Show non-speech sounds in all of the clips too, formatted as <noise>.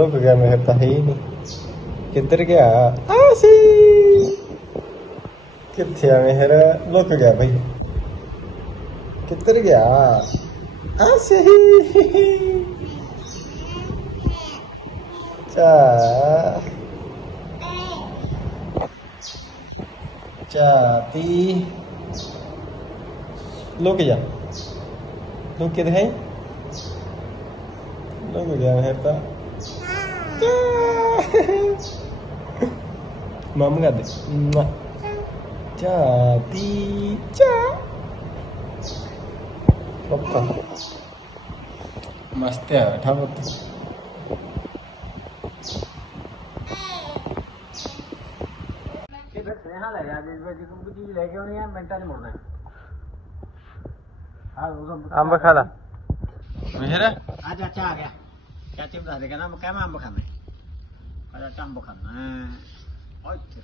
Look गया मेरे तो है ही नहीं। किधर गया? आसी। किथे मेहरा लुक गया भाई। किधर गया? आसी। चा। चाती। लुक जा लुक किधर है? लुक गया Mehra <laughs> Mama nggak deh. Jadi, पक्का मस्त है बैठा मत आम बखा मेहरा? आज अच्छा आ गया। Caci udah dikena nama kemah bukan ya? Kalau cam bukan. Oh itu.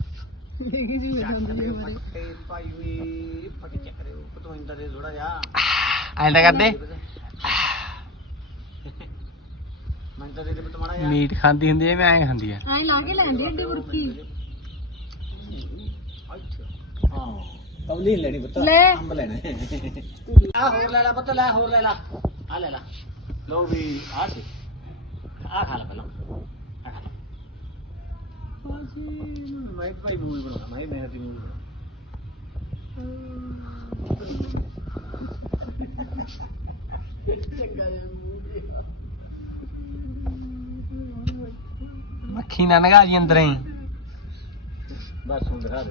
ਐਂਦਾ ਕਰਦੇ ਮੀਟ ਖਾਂਦੀ ਹੁੰਦੀ ਐ ਮੈਂ ਐਂ ਖਾਂਦੀ ਐ ਐਂ ਲਾ ਕੇ ਲੈਂਦੀ ਐ ਏਡੀ ਬੁਰਕੀ ਹਾਂ ਤੌਲੀ ਲੈਣੀ ਪੁੱਤ ਲੈ। ਅੰਬ ਲੈਣਾ ਆ ਹੋਰ ਲੈ ਲੈ ਪੁੱਤ ਲੈ ਹੋਰ ਲੈ ਲੈ ਆ ਲੈ ਲੈ ਲੋ ਵੀ ਆ ਦੇ ਮੈਂ ਭਾਈ ਮੂਵੀ ਬਣਾਉਣਾ ਮੈਂ ਮਿਹਨਤ ਮੂਵੀ ਮੱਖੀ ਨਾ ਨਗਾ ਜੀ ਅੰਦਰ ਹੀ। ਬਸ ਹੁਣ ਦਿਖਾ ਦੇ।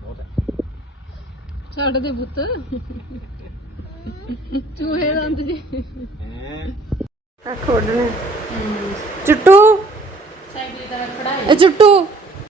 ਬਹੁਤ ਹੈ। ਛੱਡ ਦੇ ਪੁੱਤ। ਚੂਹੇ ਦੰਦ ਜੀ। ਹੈਂ। ਆ ਖੋਲਣੇ ਚੁੱਟੂ। ചുട്ടു.